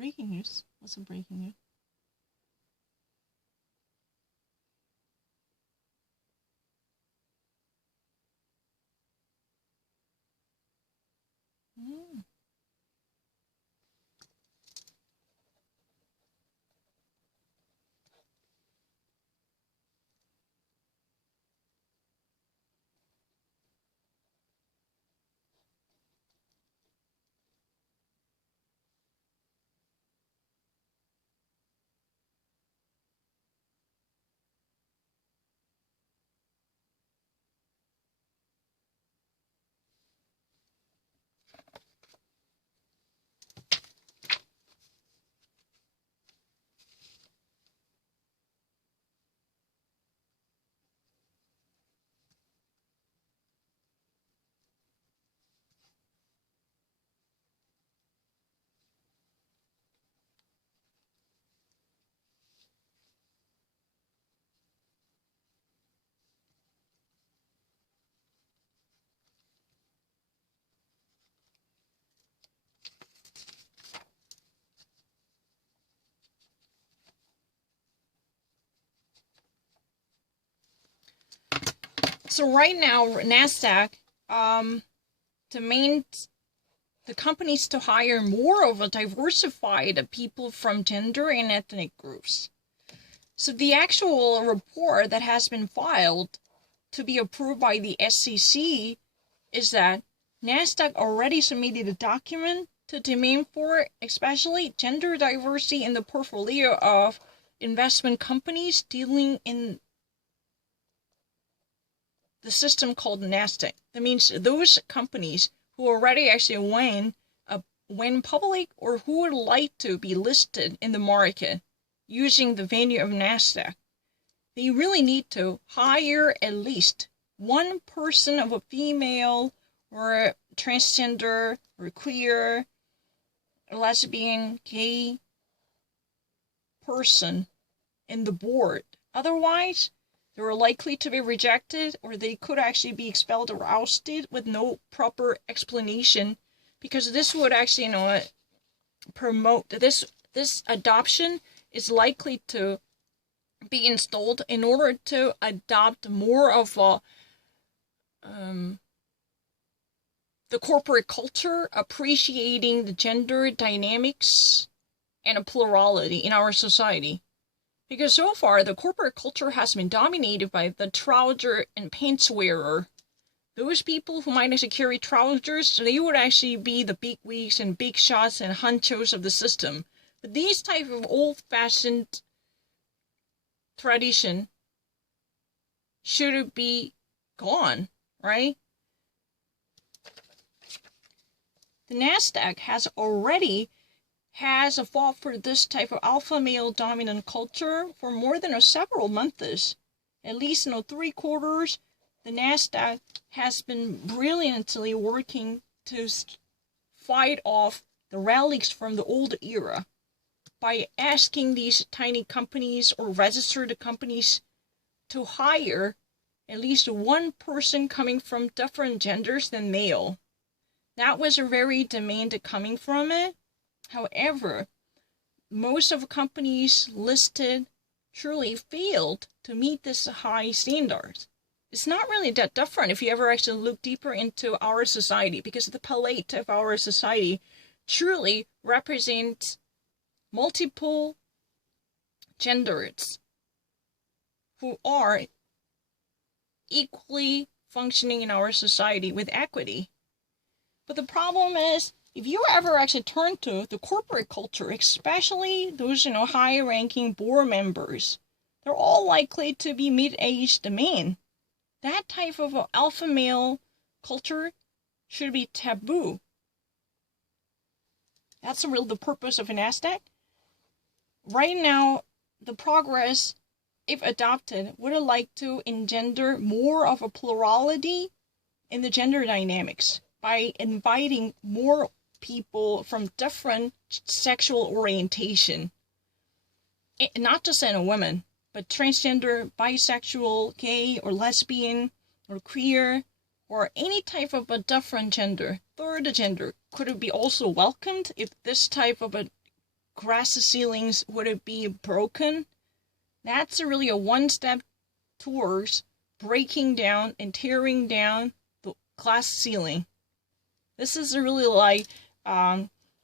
breaking news. What's the breaking news? Mm. So right now, NASDAQ demands the companies to hire more of a diversified people from gender and ethnic groups. So the actual report that has been filed to be approved by the SEC is that NASDAQ already submitted a document to demand for especially gender diversity in the portfolio of investment companies dealing in the system called NASDAQ. That means those companies who already actually went public or who would like to be listed in the market using the venue of NASDAQ, they really need to hire at least one person of a female or transgender or queer, or lesbian, gay person in the board. Otherwise, they were likely to be rejected, or they could actually be expelled or ousted with no proper explanation, because this would actually, promote this adoption is likely to be installed in order to adopt more of the corporate culture, appreciating the gender dynamics and a plurality in our society. Because so far, the corporate culture has been dominated by the trouser and pants wearer. Those people who might actually carry trousers, they would actually be the bigwigs and big shots and hunchos of the system. But these type of old-fashioned tradition should be gone, right? The NASDAQ has fought for this type of alpha male dominant culture for more than several months. At least 3 quarters, the NASDAQ has been brilliantly working to fight off the relics from the old era by asking these tiny companies or registered companies to hire at least one person coming from different genders than male. That was a very demand coming from it. However, most of the companies listed truly failed to meet this high standards. It's not really that different if you ever actually look deeper into our society, because the palette of our society truly represents multiple genders who are equally functioning in our society with equity. But the problem is, if you ever actually turn to the corporate culture, especially those, high-ranking board members, they're all likely to be mid-aged men. That type of alpha male culture should be taboo. That's really the purpose of an NASDAQ. Right now, the progress, if adopted, would like to engender more of a plurality in the gender dynamics by inviting more people from different sexual orientation. Not just in a woman, but transgender, bisexual, gay, or lesbian, or queer, or any type of a different gender, third gender, could it be also welcomed if this type of a glass ceilings would be broken. That's really a one step towards breaking down and tearing down the glass ceiling. This is really like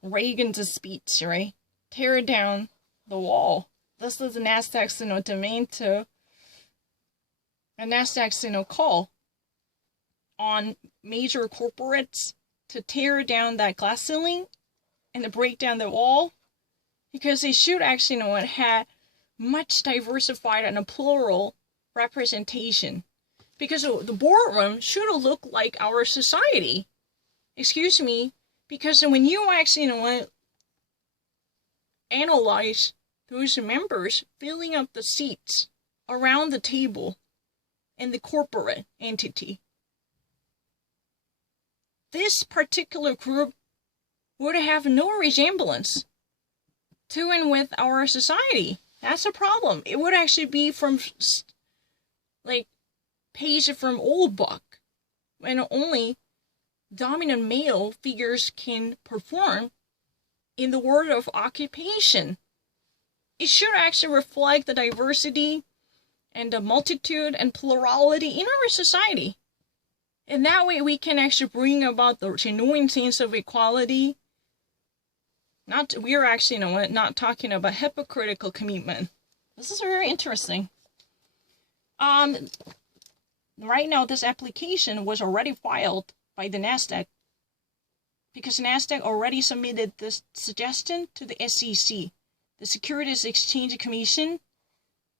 Reagan's speech, right? Tear down the wall. This is NASDAQ's domain to a NASDAQ's call on major corporates to tear down that glass ceiling and to break down the wall, because they should actually have much diversified and a plural representation, because the boardroom should look like our society. Excuse me, because when you actually analyze those members filling up the seats around the table in the corporate entity, this particular group would have no resemblance to and with our society. That's a problem. It would actually be from like page from old book, when only dominant male figures can perform in the world of occupation. It should actually reflect the diversity and the multitude and plurality in our society. And that way we can actually bring about the genuine sense of equality. We're actually not talking about hypocritical commitment. This is very interesting. Right now this application was already filed by the NASDAQ, because NASDAQ already submitted this suggestion to the SEC, the Securities Exchange Commission,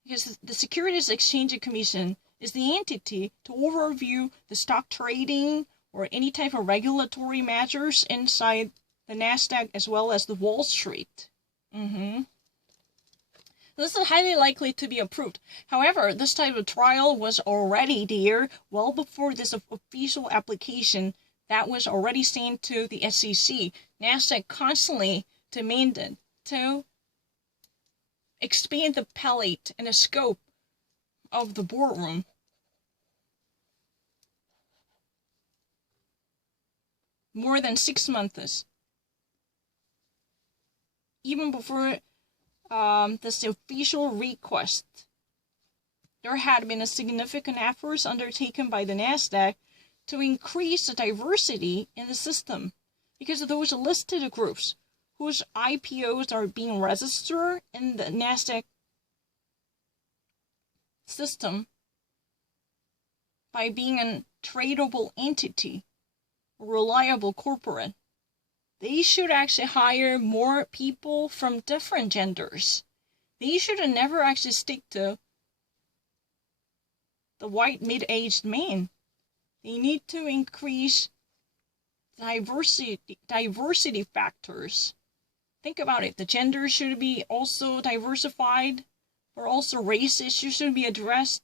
because the Securities Exchange Commission is the entity to overview the stock trading or any type of regulatory measures inside the NASDAQ as well as the Wall Street. This is highly likely to be approved. However, this type of trial was already there well before this official application that was already sent to the SEC. NASDAQ constantly demanded to expand the palette and the scope of the boardroom. More than 6 months. Even before this official request, there had been a significant efforts undertaken by the NASDAQ to increase the diversity in the system, because of those listed groups whose IPOs are being registered in the NASDAQ system by being a tradable entity, a reliable corporate. They should actually hire more people from different genders. They should never actually stick to the white mid-aged man. They need to increase diversity factors. Think about it. The gender should be also diversified, but also race issues should be addressed.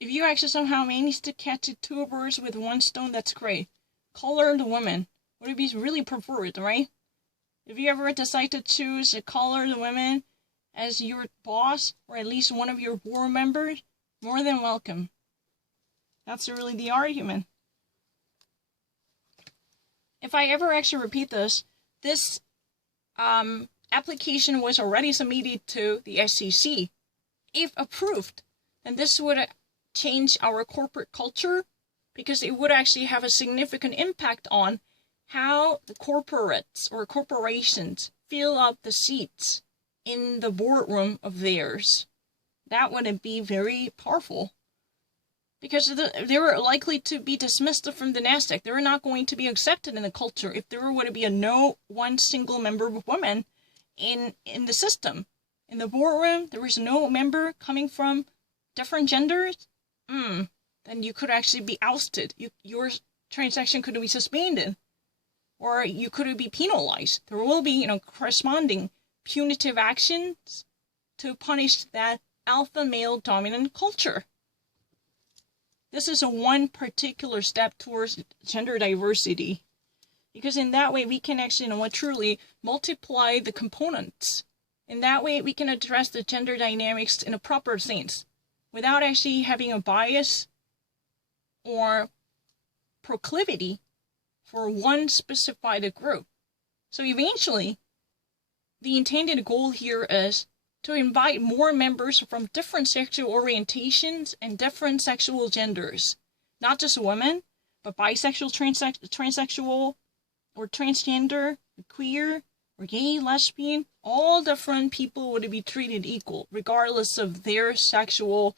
If you actually somehow manage to catch two birds with one stone, that's great. Colored women would be really preferred, right? If you ever decide to choose a colored woman as your boss, or at least one of your board members, more than welcome. That's really the argument. If I ever actually repeat this application was already submitted to the SEC. If approved, then this would change our corporate culture, because it would actually have a significant impact on how the corporates or corporations fill up the seats in the boardroom of theirs. That would be very powerful, because they were likely to be dismissed from the NASDAQ. They were not going to be accepted in the culture if there were to be no one single member of women in the system. In the boardroom, there was no member coming from different genders. Then you could actually be ousted. Your transaction could be suspended, or you could be penalized. There will be, corresponding punitive actions to punish that alpha male dominant culture. This is one particular step towards gender diversity, because in that way we can actually truly multiply the components. In that way we can address the gender dynamics in a proper sense without actually having a bias or proclivity for one specified group. So eventually the intended goal here is to invite more members from different sexual orientations and different sexual genders. Not just women, but bisexual, transsexual, or transgender, or queer, or gay, lesbian. All different people would be treated equal, regardless of their sexual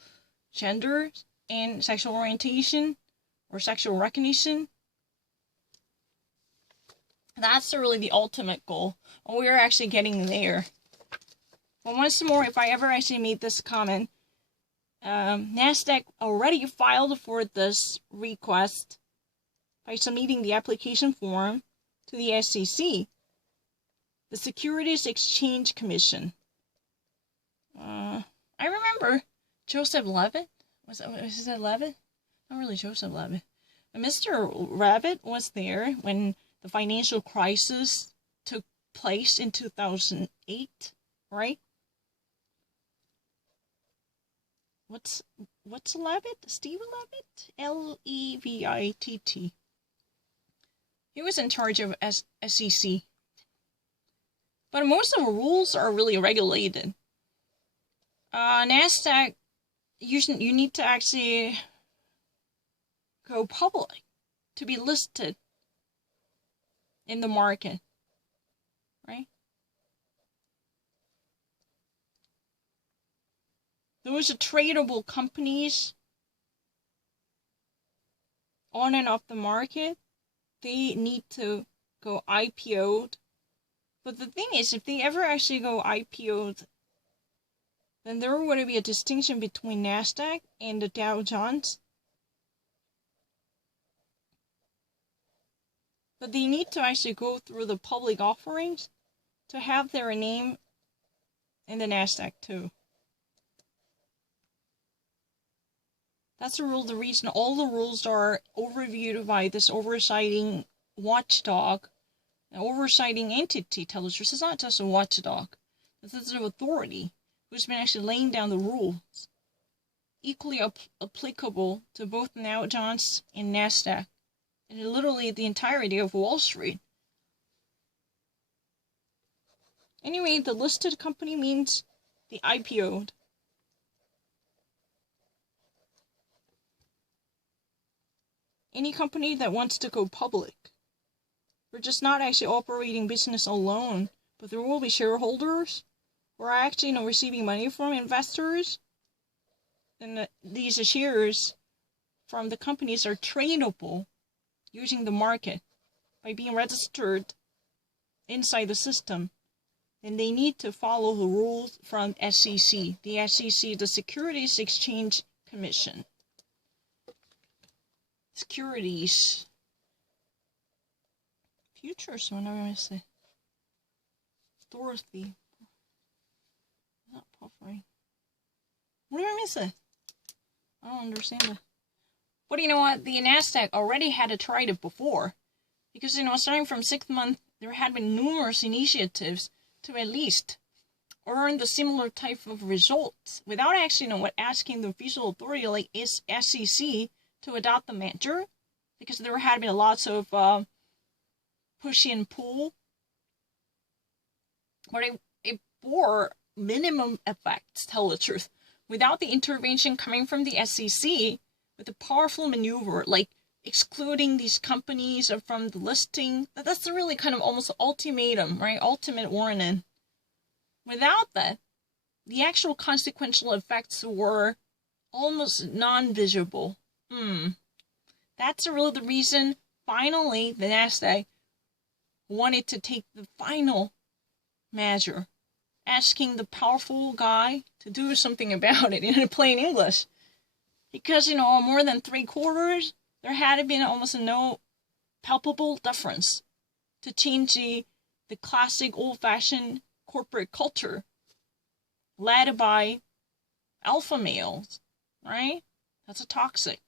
gender and sexual orientation or sexual recognition. That's really the ultimate goal. We're actually getting there. But once more, if I ever actually made this comment, NASDAQ already filed for this request by submitting the application form to the SEC, the Securities Exchange Commission. I remember Joseph Levitt. Was it Levitt? Not really Joseph Levitt. But Mr. Rabbit was there when the financial crisis took place in 2008, right? What's Levitt? Stephen Levitt? Levitt. He was in charge of SEC. But most of the rules are really regulated. NASDAQ, you need to actually go public to be listed in the market, right? Those are tradable companies on and off the market. They need to go IPO'd. But the thing is, if they ever actually go IPO'd, then there would be a distinction between NASDAQ and the Dow Jones. But they need to actually go through the public offerings to have their name in the NASDAQ too. That's the reason all the rules are overviewed by this oversighting watchdog, an oversighting entity tells us. This is not just a watchdog. This is an authority who's been actually laying down the rules, equally applicable to both Dow Jones and NASDAQ, and literally the entirety of Wall Street. Anyway, the listed company means the IPO'd. Any company that wants to go public, we're just not actually operating business alone, but there will be shareholders who are actually receiving money from investors, and these shares from the companies are tradable using the market by being registered inside the system. And they need to follow the rules from SEC, the Securities Exchange Commission. Securities. Futures, what am I say? Dorothy. Not puffering. What am I missing? I don't understand it. But you know what? The NASDAQ already had tried it before. Because, starting from 6th month, there had been numerous initiatives to at least earn the similar type of results without actually, asking the official authority like SEC to adopt the measure, because there had been lots of push and pull, but it bore minimum effects, tell the truth, without the intervention coming from the SEC, with a powerful maneuver like excluding these companies from the listing. That's the really kind of almost ultimatum, right? Ultimate warning. Without that, the actual consequential effects were almost non-visible. That's really the reason, finally, the NASDAQ wanted to take the final measure, asking the powerful guy to do something about it in plain English. Because, more than 3/4, there had been almost no palpable difference to change the classic old-fashioned corporate culture led by alpha males, right? That's a toxic.